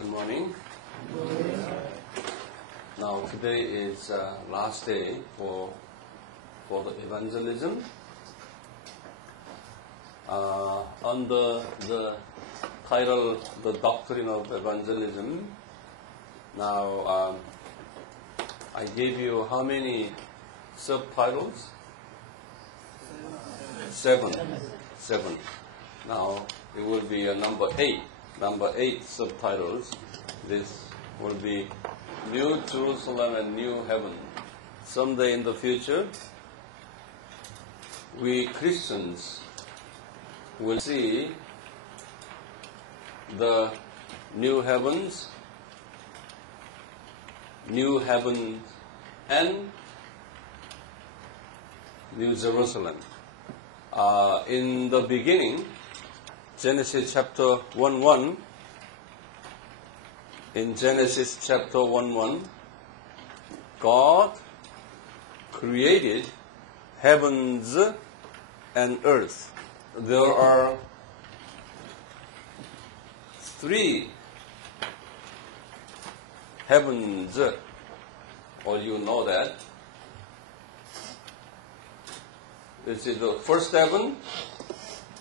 Good morning. Now today is last day for the evangelism. Under the title, The Doctrine of Evangelism. Now I gave you how many subtitles? Seven. Now it will be number 8. Number 8 subtitles. This will be New Jerusalem and New Heaven. Someday in the future, we Christians will see the new heavens and New Jerusalem. In the beginning, Genesis chapter 1:1. In Genesis chapter 1:1, God created heavens and earth. There are 3 heavens. All you know that. This is the first heaven,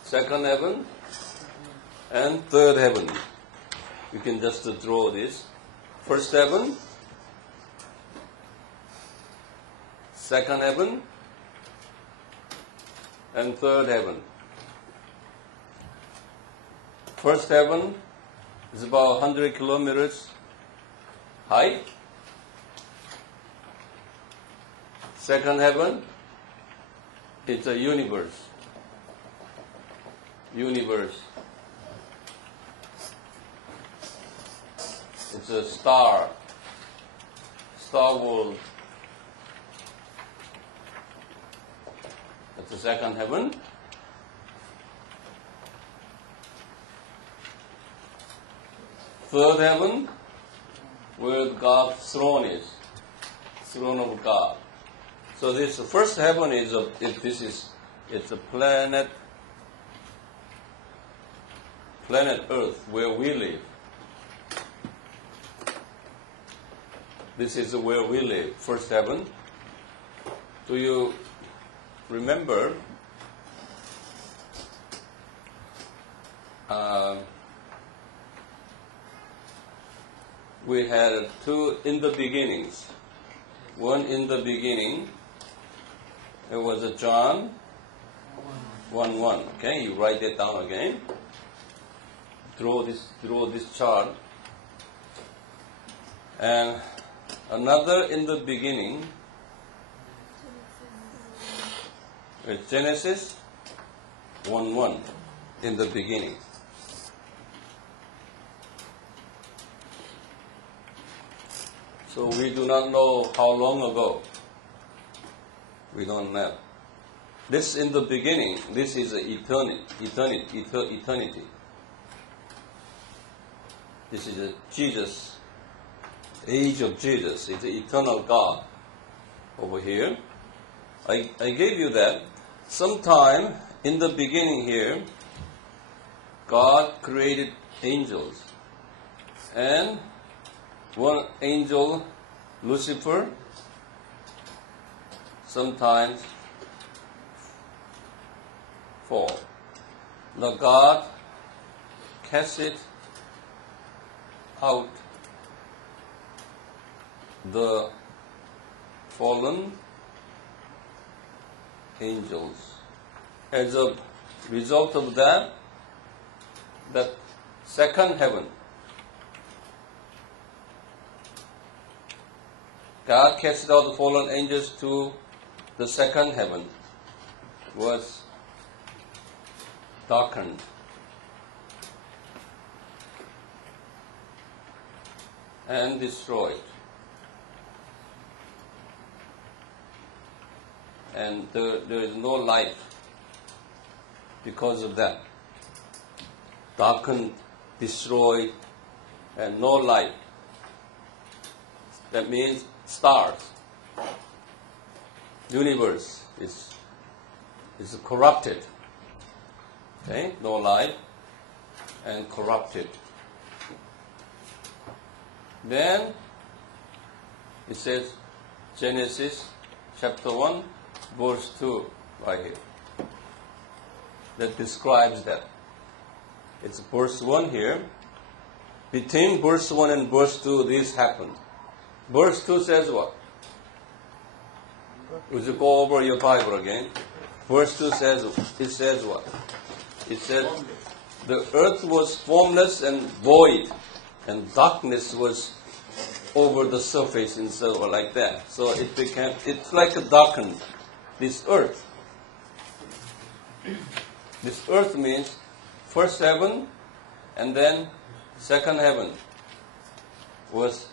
second heaven, and third heaven. You can just draw this. First heaven, second heaven, and third heaven. First heaven is about 100 kilometers high. Second heaven, it's a universe. It's a star world. That's the second heaven. Third heaven, where God's throne is, throne of God. So this first heaven is it's a planet Earth where we live. This is where we live, first heaven. Do you remember we had 2 in the beginnings. One in the beginning, it was a John 1:1. Okay, you write that down again. Draw this chart. And another in the beginning is Genesis 1:1 in the beginning. So we do not know how long ago. We don't know. This in the beginning, this is eternity. This is Jesus, age of Jesus. It's the eternal God over here. I gave you that. Sometime in the beginning here, God created angels. And one angel, Lucifer, sometimes fall. Now God casted out the fallen angels. As a result of that second heaven, God casted out the fallen angels to the second heaven, was darkened. And destroyed. And there is no light because of that. Darkened, destroyed, and no light. That means stars. Universe is corrupted. Okay? No light and corrupted. Then it says Genesis chapter 1 verse 2 right here. That describes that. It's verse 1 here. Between verse 1 and verse 2 this happened. Verse 2 says what? Would you go over your Bible again? Verse 2 says, it says what? It says, the earth was formless and void, and darkness was over the surface, and so like that. So it's like a darkened, this earth. This earth means first heaven, and then second heaven was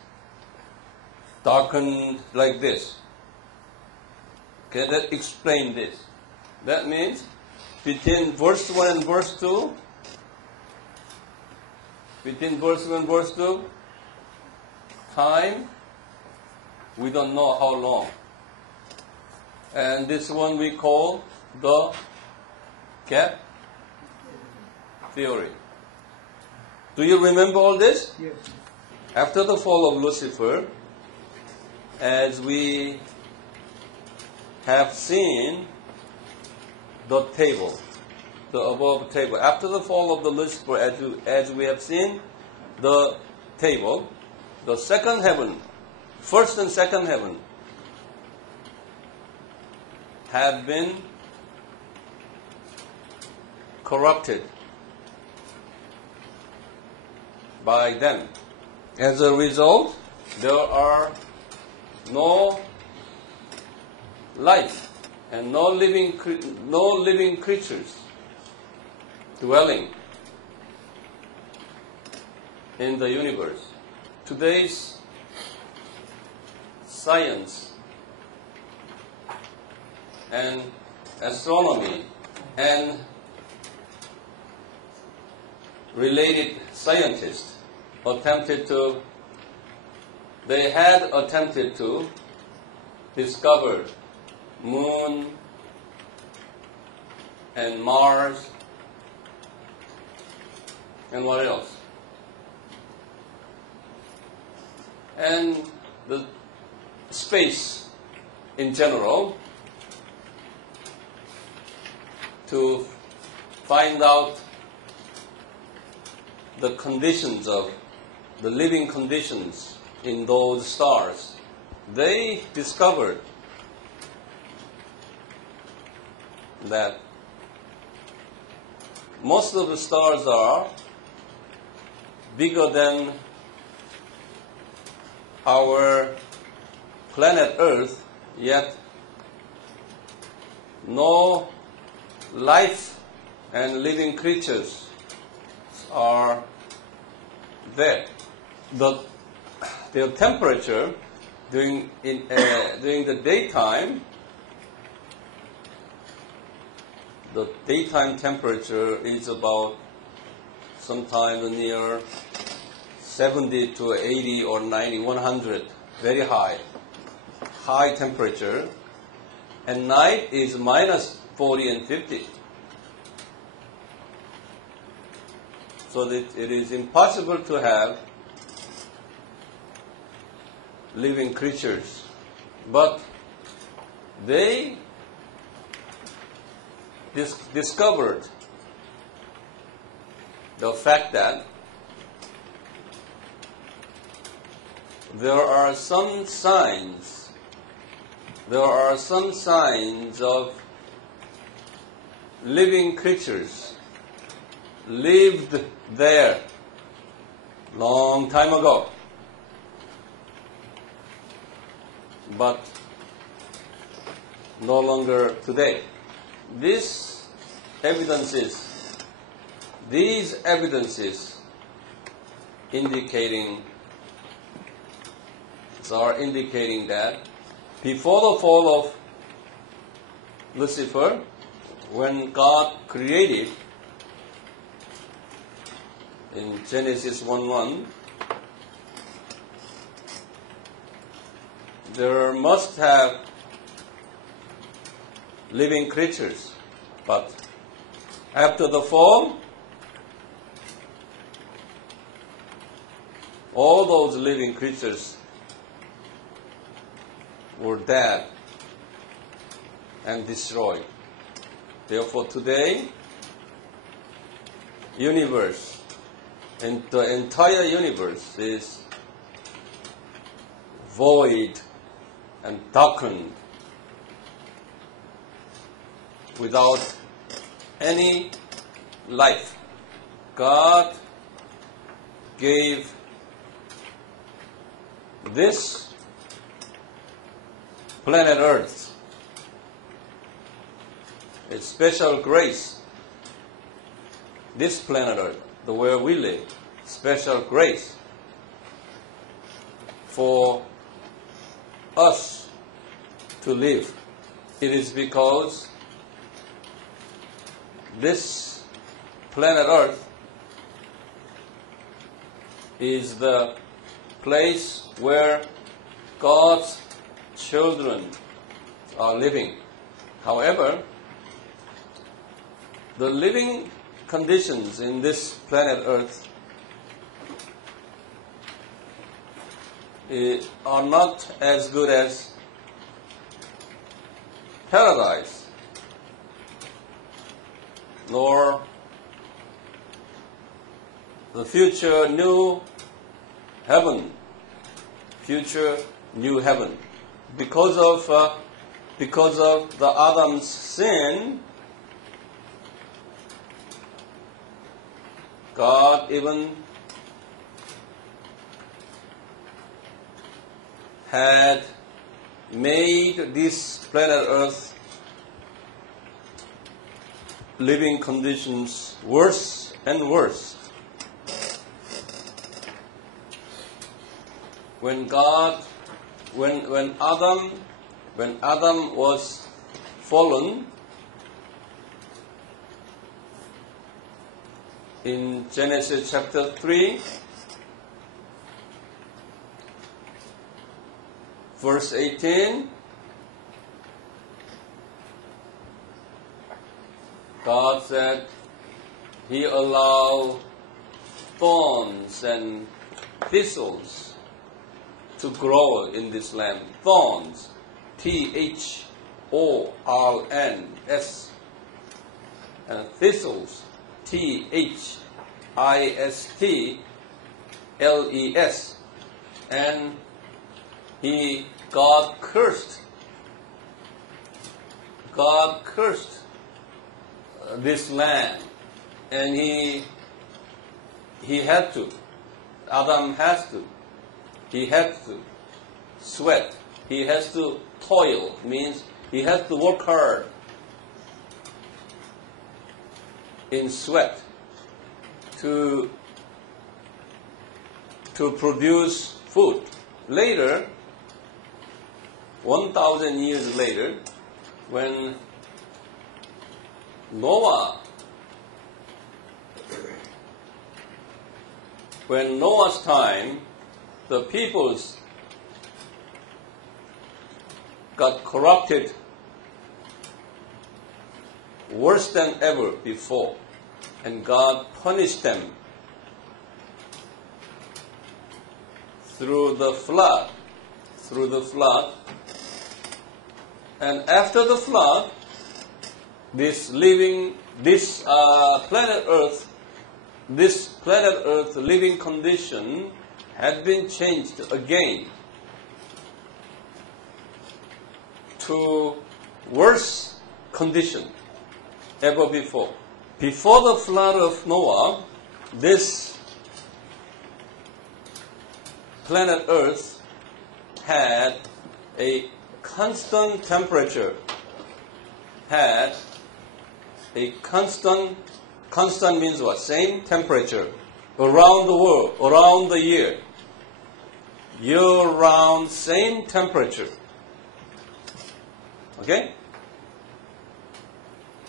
darkened like this. Okay, that explains this. That means between verse 1 and verse 2, time, we don't know how long. And this one we call the gap theory. Do you remember all this? Yes. After the fall of Lucifer, as we have seen the table, the above table. After the fall of the Lucifer, as we have seen the table, the second heaven, first and second heaven, have been corrupted by them. As a result, there are no life and no living creatures dwelling in the universe. Today's science and astronomy and related scientists had attempted to discover Moon and Mars and what else? And the space in general, to find out the conditions of the living conditions in those stars. They discovered that most of the stars are bigger than our planet Earth, yet no life and living creatures are there. Their temperature during the daytime, the daytime temperature is about sometime near 70 to 80 or 90, 100, very high temperature, and night is minus 40 and 50. So that it is impossible to have living creatures. But they discovered the fact that there are some signs of living creatures lived there long time ago, but no longer today. These evidences are indicating that before the fall of Lucifer, when God created in Genesis 1:1, there must have living creatures. But after the fall, all those living creatures were dead and destroyed. Therefore today, universe, and the entire universe is void and darkened without any life. God gave this planet Earth a special grace. This planet Earth, the where we live, special grace for us to live. It is because this planet Earth is the place where God's children are living. However, the living conditions in this planet Earth are not as good as paradise, nor the future new heaven, because of the Adam's sin. God even had made this planet Earth living conditions worse and worse. When Adam was fallen, in Genesis chapter 3, verse 18, God said He allowed thorns and thistles to grow in this land. Thorns, Thorns, and thistles, Thistles, and God cursed this land, and he had to, Adam has to, he had to sweat, he has to toil, means he has to work hard in sweat to produce food. Later, 1,000 years later, when Noah's time, the peoples got corrupted worse than ever before, and God punished them through the flood. And after the flood, this planet Earth living condition had been changed again to worse condition ever before. Before the flood of Noah, this planet Earth had a constant temperature, had a constant means what? Same temperature around the world, around the year. Year-round, same temperature. Okay?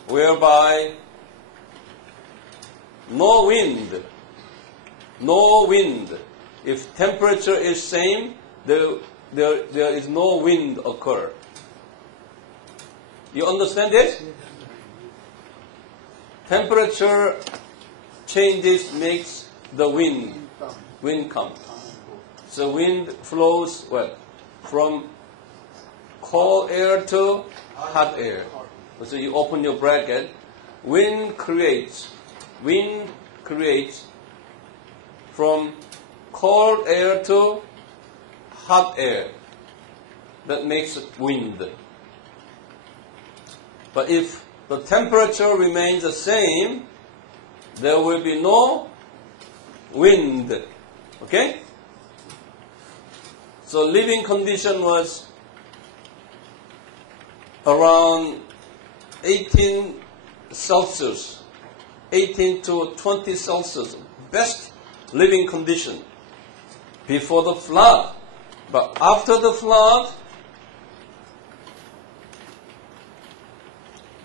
Whereby no wind. If temperature is same, there is no wind occur. You understand this? Temperature changes makes the wind come. So wind flows what? From cold air to hot air. So you open your bracket. Wind creates from cold air to hot air. That makes wind. But if the temperature remains the same, there will be no wind. Okay? So living condition was around 18 Celsius, 18 to 20 Celsius, best living condition before the flood. But after the flood,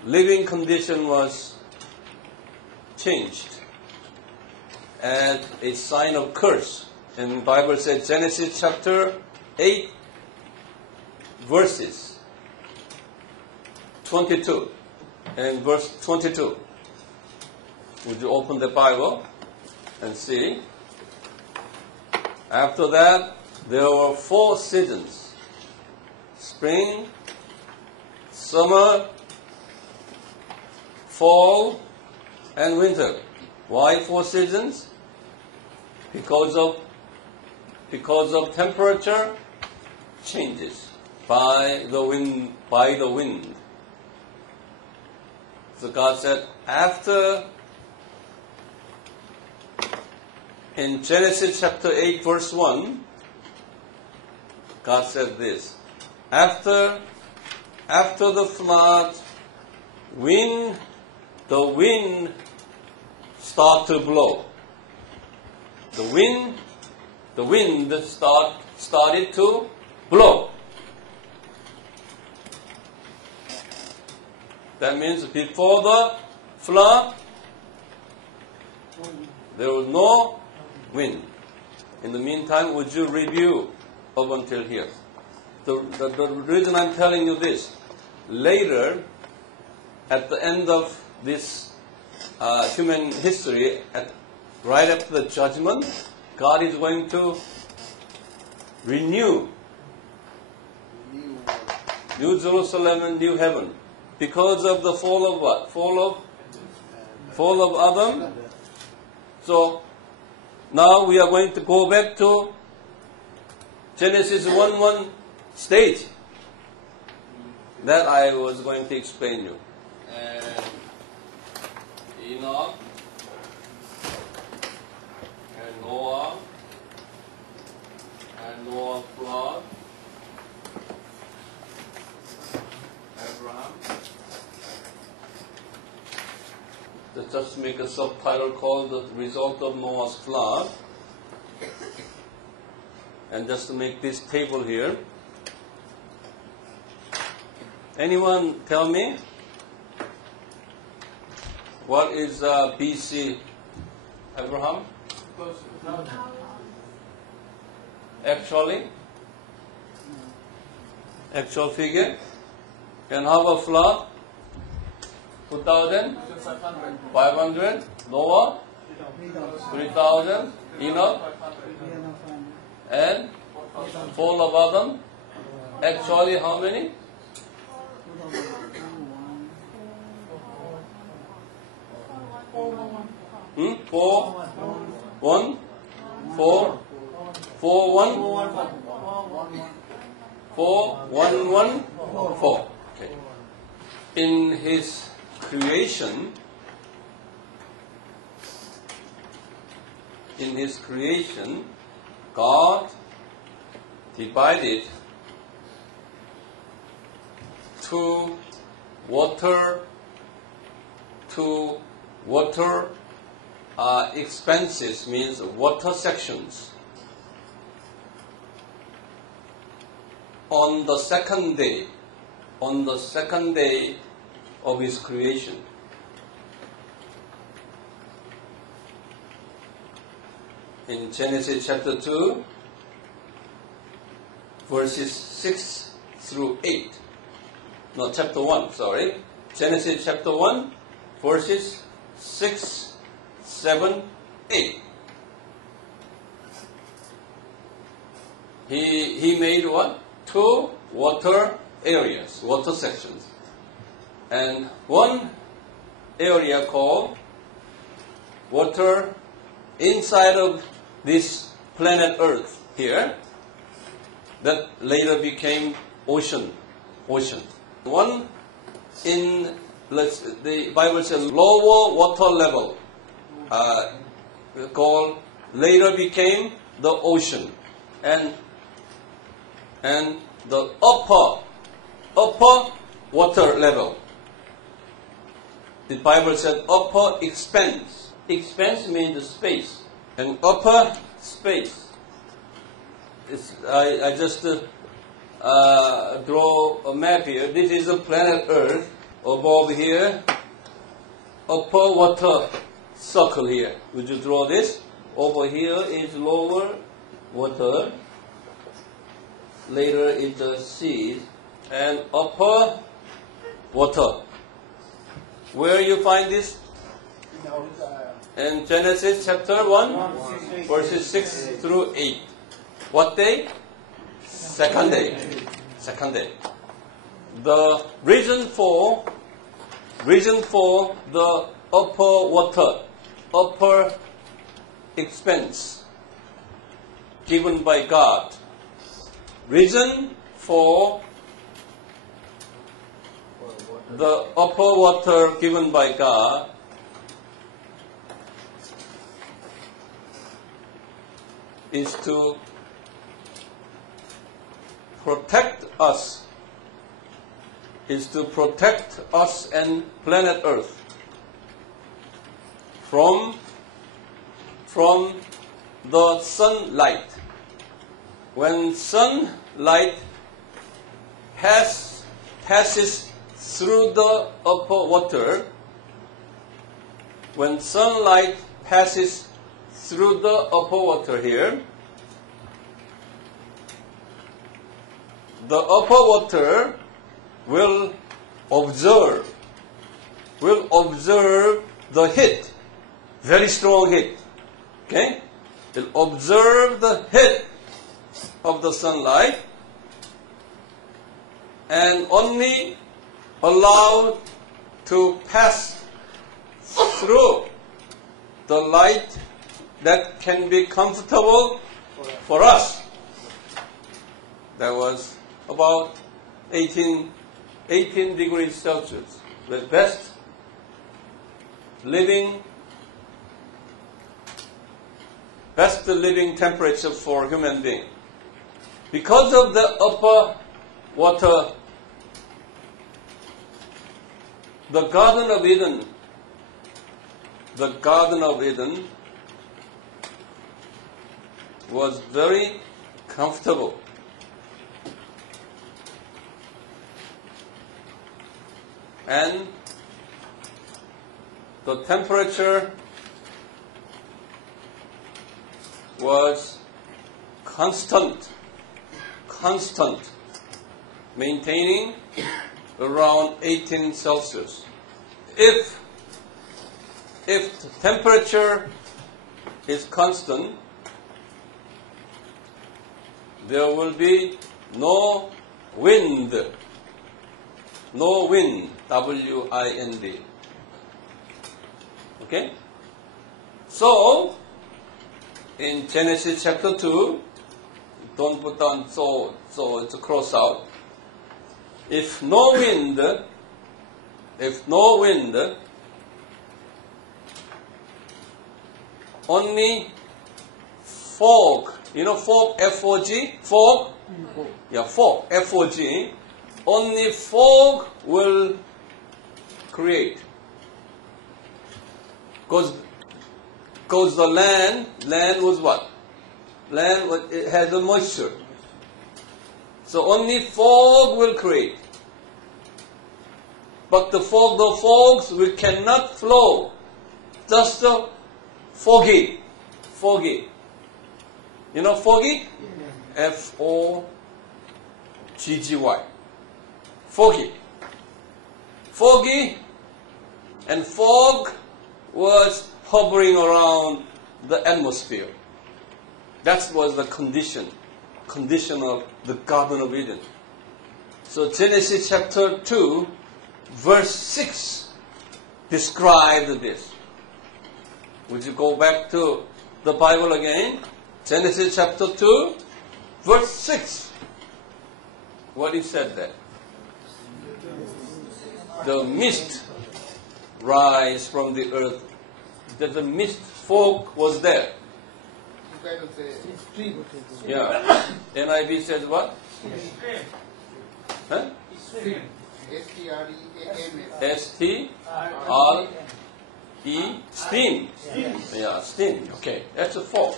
living condition was changed and a sign of curse. And the Bible said, Genesis chapter 8, verses 22 and verse 22. Would you open the Bible and see? After that, there were 4 seasons: spring, summer, fall, and winter. Why 4 seasons? Because of temperature changes by the wind. So God said, in Genesis chapter 8 verse 1, God said this: after the flood, the wind start to blow. The wind started to blow. That means before the flood, there was no wind. In the meantime, would you review up until here? The reason I'm telling you this, later, at the end of this human history, right after the judgment, God is going to renew New Jerusalem and New Heaven. Because of the fall of what? Fall of Adam. So now we are going to go back to Genesis 1:1 stage. That I was going to explain you. And Enoch and Noah and Noah's flood, Abraham. Let's just make a subtitle called The Result of Noah's Flood. And just to make this table here. Anyone tell me what is BC Abraham? Actual figure? And how about flood? 2,500. Noah? 3,000. Enoch? And fall of Adam? Actually how many? 4,114. Okay. In his creation, God divided two water expanses, means water sections. On the second day of his creation. In Genesis chapter 2, verses 6 through 8. No, chapter 1, sorry. Genesis chapter 1, verses 6, 7, 8. he made what? 2 water areas, water sections. And one area called water inside of this planet Earth here, that later became ocean. One in, the Bible says, lower water level, called, later became the ocean. And the upper water level, the Bible said upper expanse. Expanse means space. And upper space. I just draw a map here. This is the planet Earth. Above here, upper water circle here. Would you draw this? Over here is lower water. Later is the sea. And upper water. Where you find this? In Genesis chapter 1, verses 6 through 8. What day? Second day. The reason for the upper expense given by God. Reason for the upper water given by God is to protect us, and planet Earth from the sunlight. When sunlight passes through the upper water, when sunlight passes through the upper water here, the upper water will observe the heat, very strong heat. Okay? It will observe the heat of the sunlight and only allow to pass through the light that can be comfortable for us. That was about 18 degrees Celsius, the best living temperature for human being. Because of the upper water, the Garden of Eden was very comfortable. And the temperature was constant, maintaining around 18 Celsius. If the temperature is constant, there will be no wind. No wind, W-I-N-D. Okay? So, in Genesis chapter 2, don't put down so it's a cross out. If no wind, only fog, you know fog, F-O-G, fog? Yeah, fog, F-O-G. Only fog will create. Because the land was what? It has a moisture. So only fog will create. But the fogs we cannot flow. Just the foggy. You know foggy? F-O-G-G-Y. Foggy and fog was hovering around the atmosphere. That was the condition condition of the Garden of Eden. So Genesis chapter 2, verse 6 described this. Would you go back to the Bible again? Genesis chapter 2, verse 6. What it said there? The mist rise from the earth. That the mist fog was there. Yeah. NIV says what? Huh? S-T-R-E, steam. Yeah, steam. Okay, that's a fog.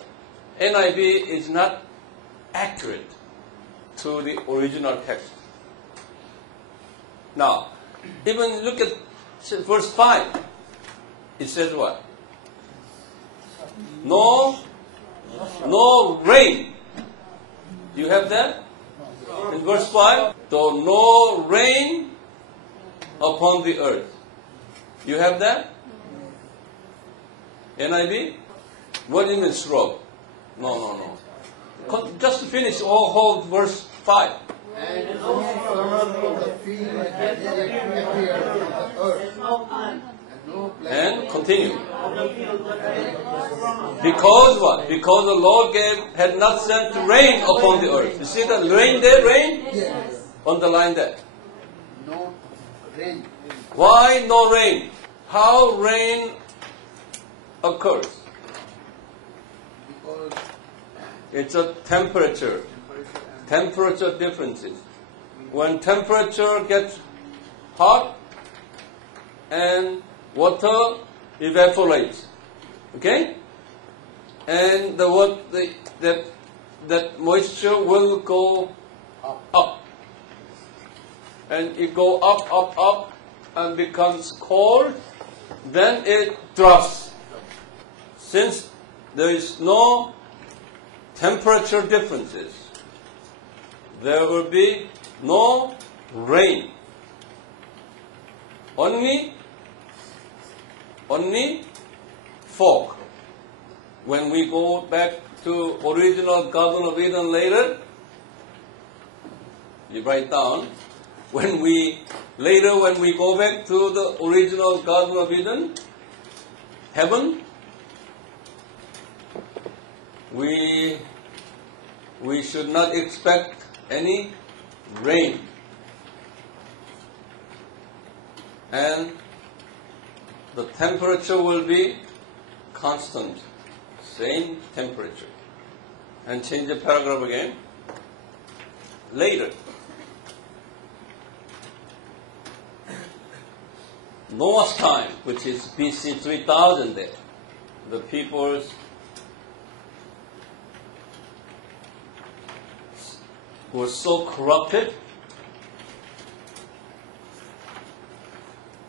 NIV is not accurate to the original text. Now, even look at verse 5. It says what? No rain. You have that? In verse 5, so no rain upon the earth. You have that? NIV? What do you mean shrub? No. Just finish whole verse 5. And no flower of the field had yet appeared on the earth. And continue. Because what? Because the Lord had not sent rain upon the earth. You see the rain there, rain? Yes. Underline that. No rain. Why no rain? How rain occurs? Because It's a temperature differences. When temperature gets hot and water evaporates, okay, and that moisture will go up, and it go up and becomes cold, then it drops. Since there is no temperature differences, there will be no rain. Only fog. When we go back to original Garden of Eden later, you write down, when we go back to the original Garden of Eden, heaven, we should not expect any rain. And the temperature will be constant, same temperature. And change the paragraph again. Later, Noah's time, which is BC 3000 there, the peoples were so corrupted,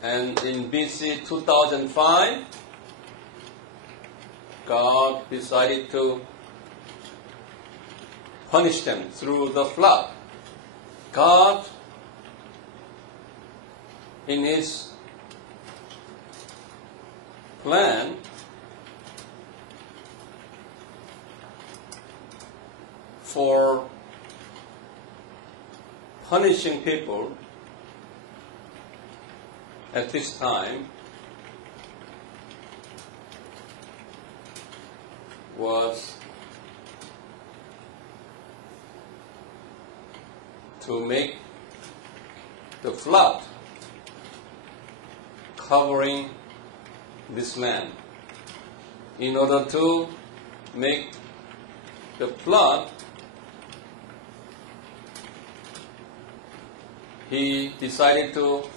and in BC 2005, God decided to punish them through the flood. God, in His plan, for punishing people at this time, was to make the flood covering this land. In order to make the flood, He decided to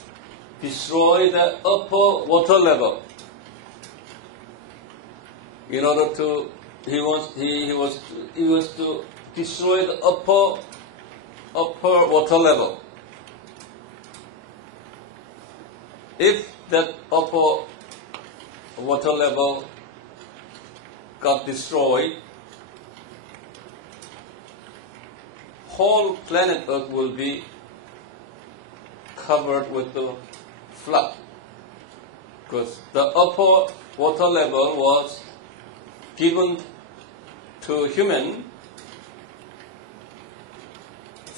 destroy the upper water level. In order to, he was to destroy the upper water level. If that upper water level got destroyed, whole planet Earth will be covered with the flood, because the upper water level was given to human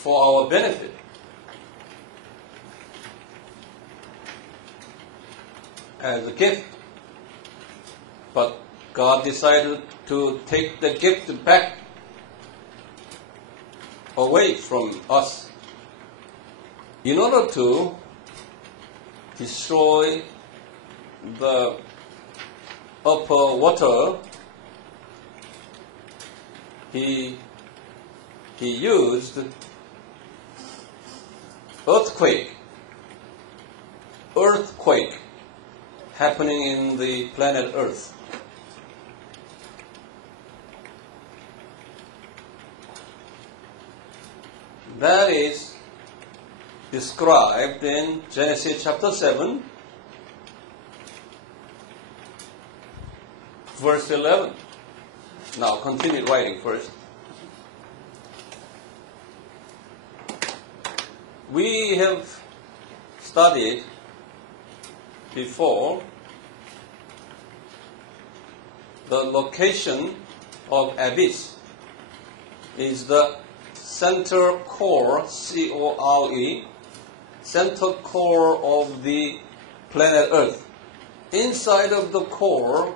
for our benefit. As a gift. But God decided to take the gift back away from us in order to destroy the upper water. He used earthquake happening in the planet Earth. That is described in Genesis chapter 7, verse 11. Now continue writing first. We have studied before the location of abyss is the center core, C-O-R-E, center core of the planet Earth. Inside of the core,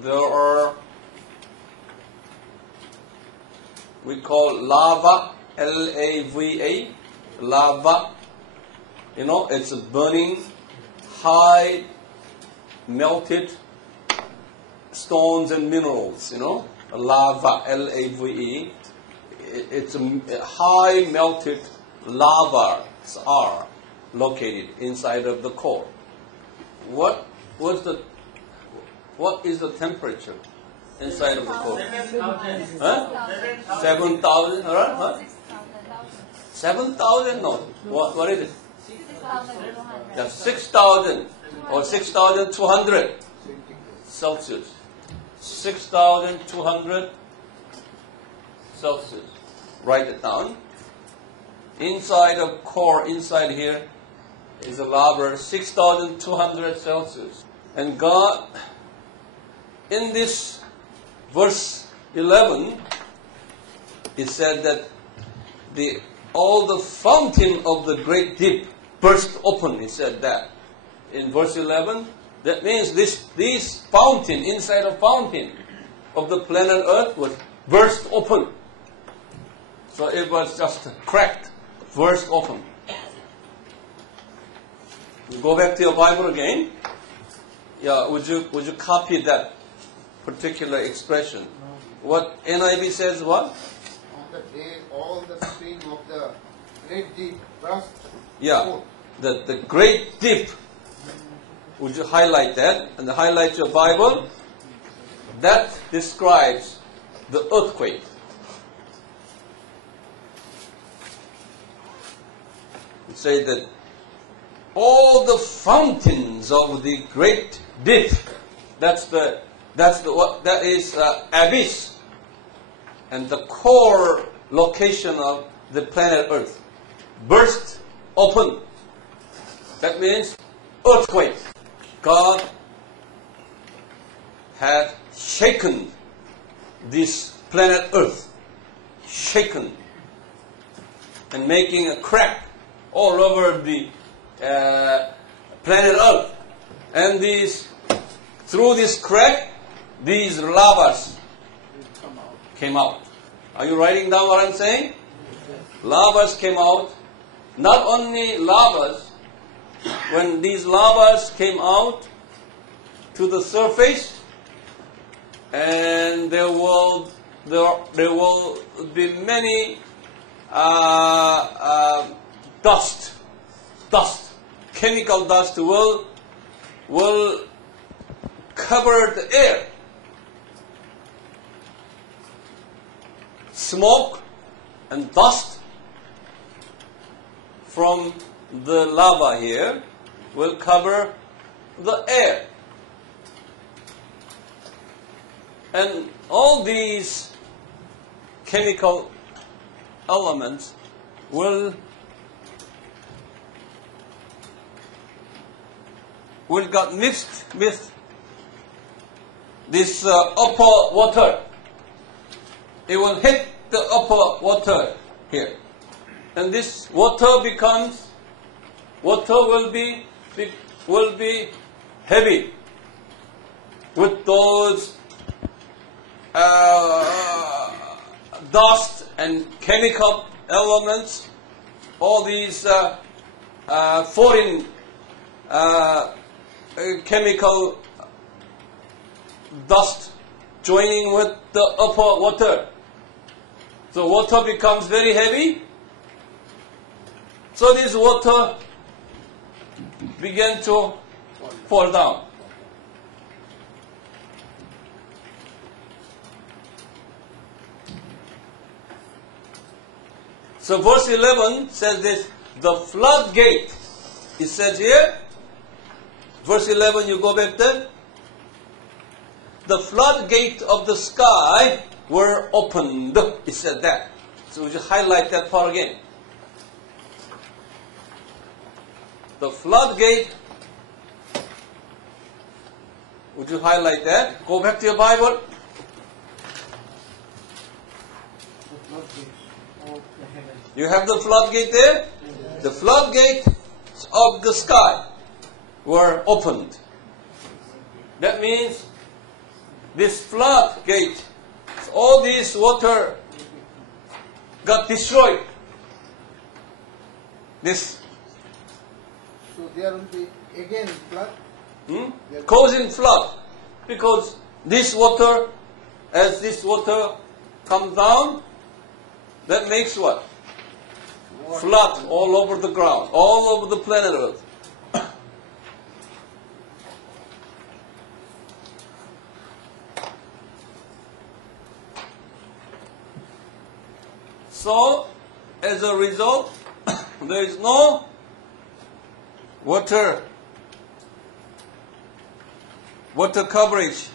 there are, we call lava, L-A-V-A, lava. You know, it's a burning, high, melted stones and minerals, you know. Lava, L-A-V-E. It's a high melted lavas are located inside of the core. What is the temperature inside of the core? 7,000, huh? 7,000? No. What is it? 6,000 or 6,200 Celsius. 6,200 Celsius. Write it down. Inside of core, inside here, is a lava, 6,200 Celsius. And God, in this verse 11, it said that all the fountain of the great deep burst open. It said that in verse 11. That means this fountain, inside of fountain of the planet Earth was burst open. So it was just cracked, burst open. Go back to your Bible again. Yeah, would you copy that particular expression? What NIV says what? On the day all the spring of the great deep burst. Yeah, the great deep. Would you highlight that and highlight your Bible? That describes the earthquake. It says that all the fountains of the great deep, that is abyss, and the core location of the planet Earth, burst open. That means earthquake. God had shaken this planet Earth, shaken, and making a crack all over the planet Earth. And through this crack, these lavas came out. Are you writing down what I'm saying? Lavas came out. Not only lavas. When these lavas came out to the surface, and there will be many chemical dust will cover the air. Smoke and dust from the lava here will cover the air. And all these chemical elements will get mixed with this upper water it will hit the upper water here. And this water will be heavy with those dust and chemical elements, all these foreign chemical dust joining with the upper water. So water becomes very heavy. So this water began to fall down. So verse 11 says this, the floodgate, it says here, verse 11, you go back there, the floodgate of the sky were opened, it said that. So would you highlight that part again? The floodgate, would you highlight that? Go back to your Bible. You have the floodgate there? The floodgates of the sky were opened. That means this floodgate, all this water got destroyed. This So there will be again flood. causing flood, because this water, as this water comes down, that makes what? Flood all over the ground, all over the planet Earth. So, as a result, there is no water coverage.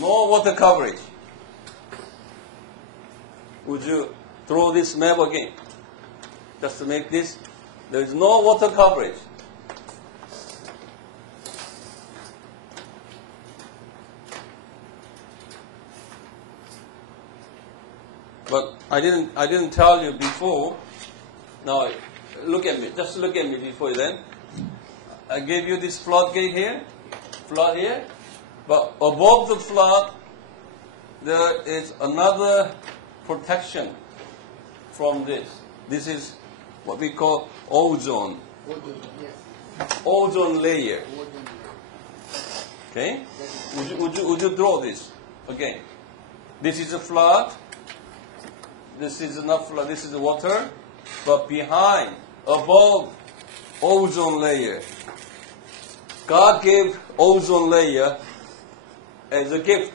No water coverage. Would you throw this map again? Just to make this. There is no water coverage. But I didn't tell you before. Now look at me. Just look at me before then. I gave you this floodgate here, flood here. But above the flood, there is another protection from this. This is what we call ozone. Ozone layer. Okay? Would you draw this again? This is a flood. This is not flood. This is the water. But behind, above, ozone layer. God gave ozone layer as a gift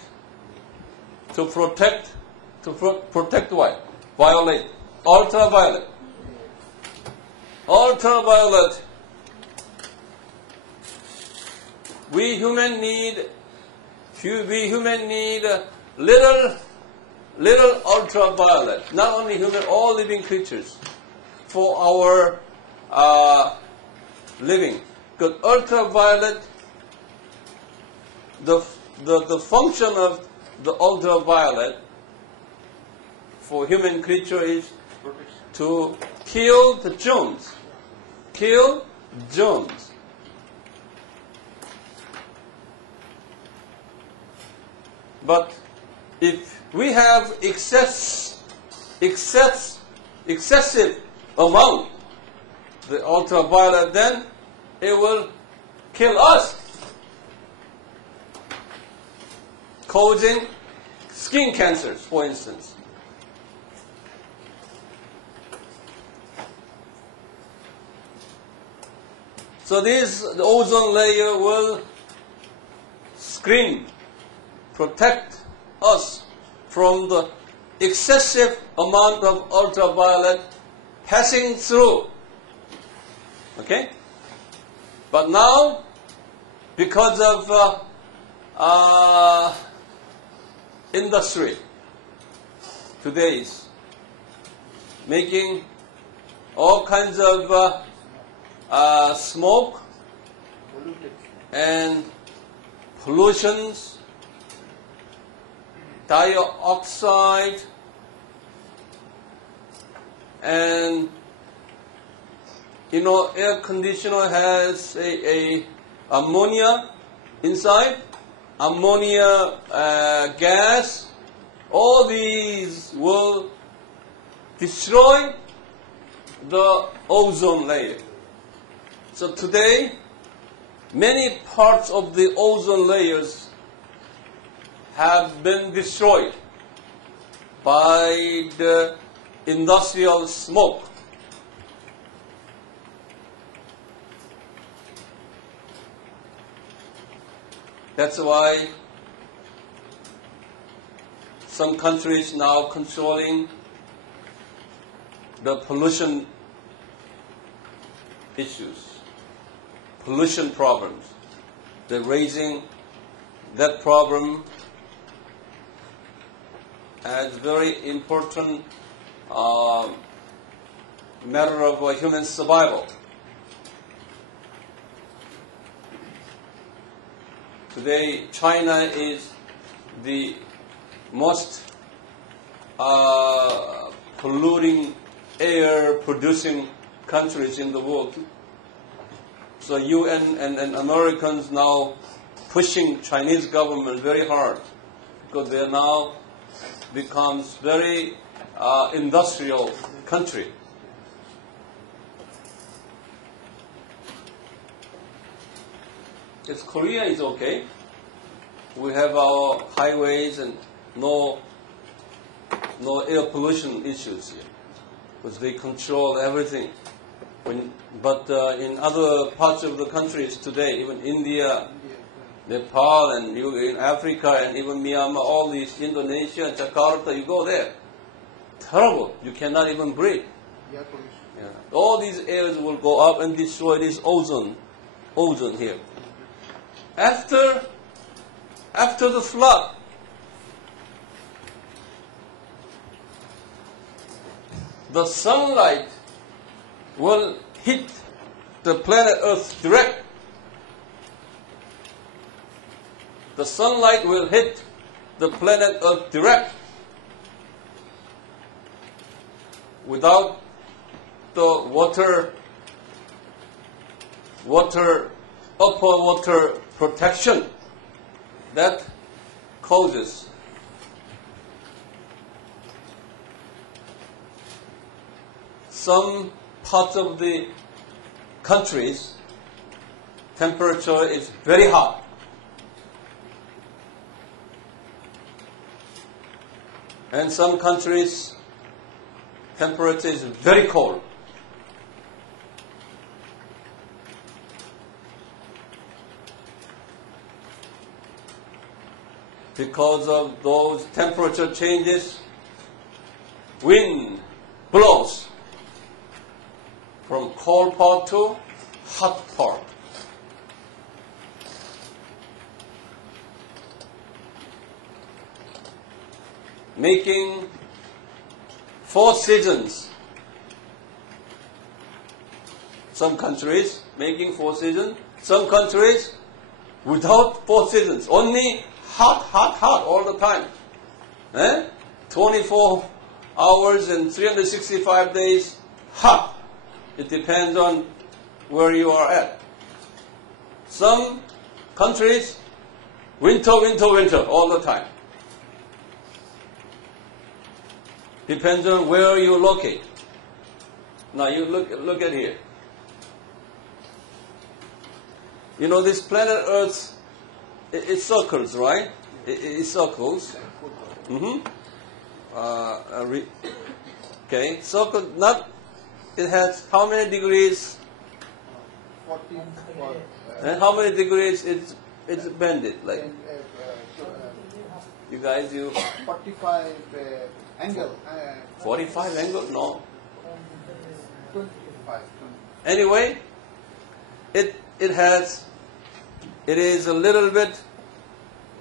to protect what? Violet. Ultraviolet. Ultraviolet. We human need little ultraviolet. Not only human, all living creatures, for our living. Because ultraviolet, the function of the ultraviolet for human creature is to kill the germs. Kill germs. But if we have excessive amount the ultraviolet, then it will kill us, causing skin cancers, for instance. So the ozone layer will screen, protect us from the excessive amount of ultraviolet passing through. Okay? But now, because of industry, today's making all kinds of smoke and pollutions, dioxide, and air conditioner has a ammonia inside, ammonia gas. All these will destroy the ozone layer. So today, many parts of the ozone layers have been destroyed by the industrial smoke. That's why some countries now controlling the pollution issues, pollution problems. They're raising that problem as very important matter of human survival. Today, China is the most polluting air producing countries in the world. So UN and Americans now pushing Chinese government very hard because they are now becomes very industrial country. It's Korea is okay. We have our highways and no air pollution issues here, because they control everything. But in other parts of the countries today, even India, Nepal, and in Africa, and even Myanmar, all these, Indonesia, Jakarta, you go there. Terrible. You cannot even breathe. Yeah. All these airs will go up and destroy this ozone here. After the flood, the sunlight will hit the planet Earth direct. The sunlight will hit the planet Earth direct without the upper water protection. That causes some parts of the countries temperature is very hot. And some countries temperature is very cold. Because of those temperature changes, wind blows from cold part to hot part. Making 4 seasons. Some countries making 4 seasons. Some countries without 4 seasons. Only hot all the time. 24 hours and 365 days hot. It depends on where you are at. Some countries, winter all the time. Depends on where you locate. Now you look at here. You know, this planet Earth, it circles, right? It circles. Okay, circle. Not. It has how many degrees? 14. And how many degrees it's bended? Like you guys, 45 angle. 45 angle? No. 25. Anyway, it is a little bit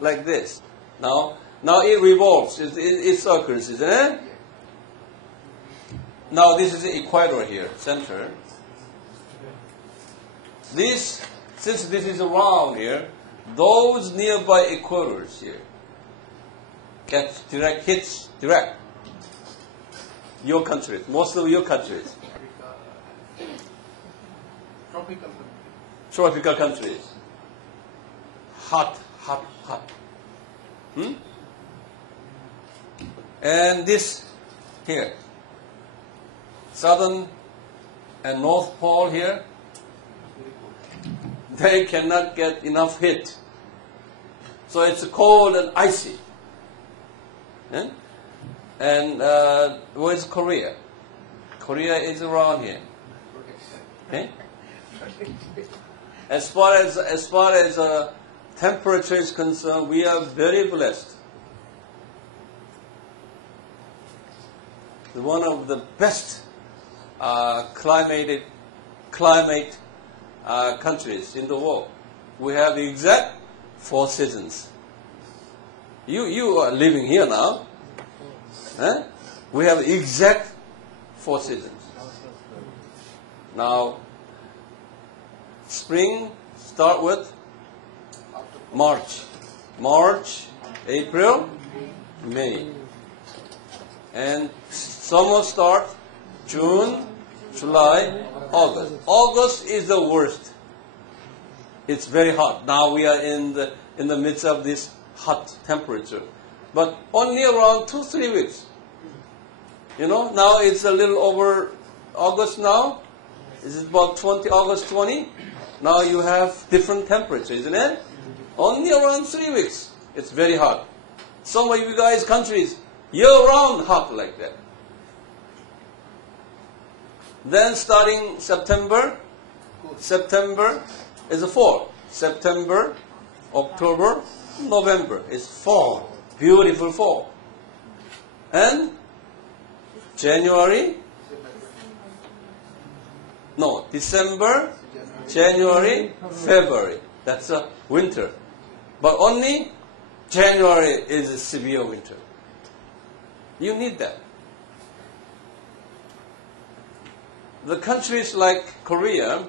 like this. Now it revolves. It circles, isn't it? Now this is the equator here, center. Since this is round here, those nearby equators here get direct hits, direct. Your countries, most of your countries. Tropical countries. Hot, hot, hot. And this here, southern and north pole here, they cannot get enough heat. So it's cold and icy. Yeah? And where's Korea? Korea is around here. Okay? As far as temperature is concerned, we are very blessed. One of the best climate countries in the world. We have the exact 4 seasons. You are living here now. Huh? We have the exact 4 seasons. Now, spring start with March, April, May, and summer start June, July, August. August is the worst. It's very hot. Now we are in the midst of this hot temperature, but only around 2-3 weeks. Now it's a little over August now. This is about August 20. Now you have different temperature, isn't it? Only around 3 weeks. It's very hot. Some of you guys' countries, year-round hot like that. Then starting September is a fall. September, October, November is fall. Beautiful fall. And December, January, February. That's a winter. But only January is a severe winter. You need that. The countries like Korea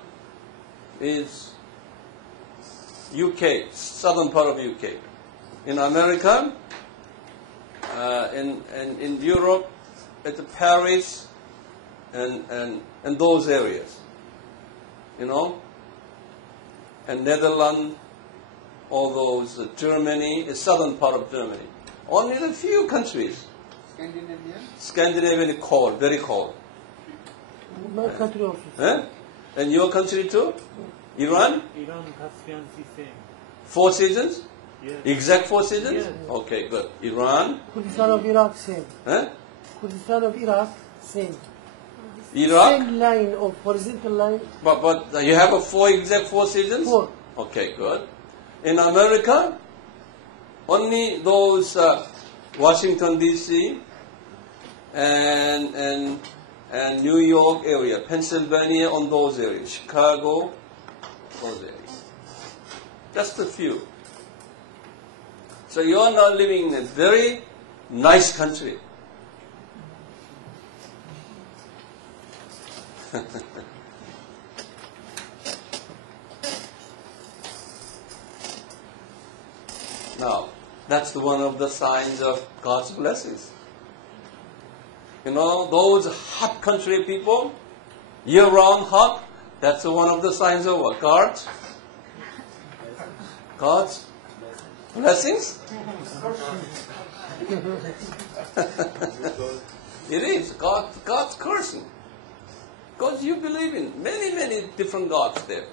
is UK, southern part of UK. In America, in Europe, at Paris, and those areas, and Netherlands, all those, Germany, the southern part of Germany. Only a few countries. Scandinavian cold, very cold. My country also. Huh? And your country too? Iran? Iran Caspian Sea same. 4 seasons? Yes. Exact 4 seasons? Yes. Okay, good. Iran? Kurdistan of Iraq, same. Huh? Kurdistan of Iraq, same. Iraq? Same line of horizontal line. But you have exact 4 seasons? 4. Okay, good. In America, only those Washington D.C. and New York area, Pennsylvania, on those areas, Chicago, those areas. Just a few. So you are now living in a very nice country. Now, that's one of the signs of God's blessings. Those hot country people, year-round hot, that's one of the signs of what? God's blessings? It is. God's cursing. Because you believe in many, many different gods there.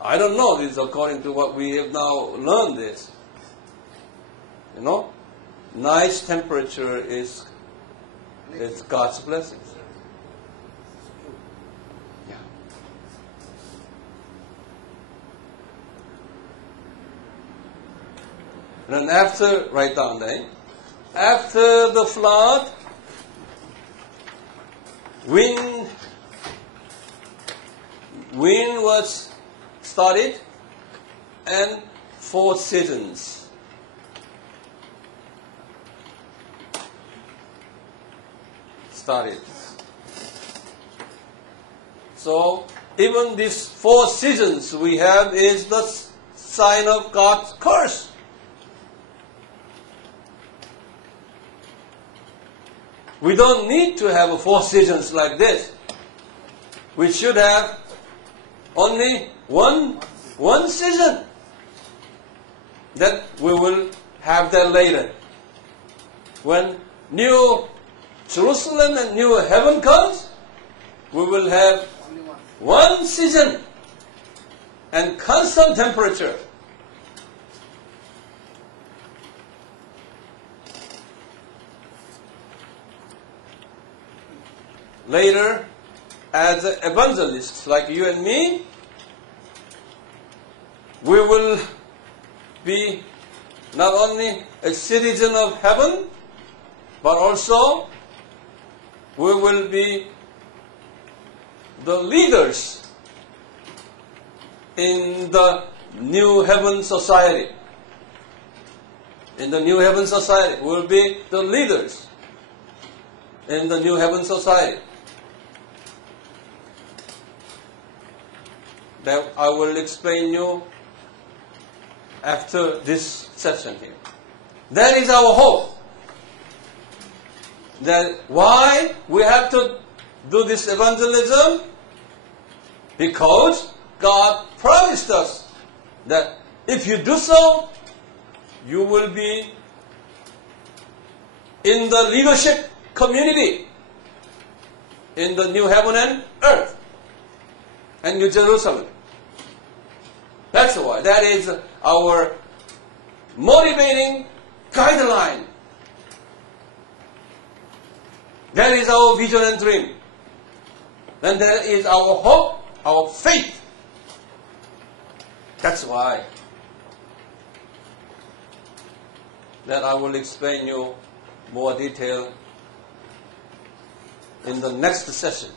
I don't know this according to what we have now learned this. Nice temperature is God's blessings. Yeah. And then write down there, after the flood, wind was started, and 4 seasons. Started. So even these 4 seasons we have is the sign of God's curse. We don't need to have 4 seasons like this. We should have only one season. That we will have that later. When New Jerusalem and New Heaven comes, we will have one season and constant temperature. Later, as evangelists like you and me, we will be not only a citizen of heaven, but also we will be the leaders in the New Heaven Society. In the New Heaven Society, we will be the leaders in the New Heaven Society. That I will explain you after this session here. That is our hope. That why we have to do this evangelism? Because God promised us that if you do so, you will be in the leadership community in the new heaven and earth and New Jerusalem. That's why. That is our motivating guideline. That is our vision and dream. And that is our hope, our faith. That's why that I will explain you more detail in the next session.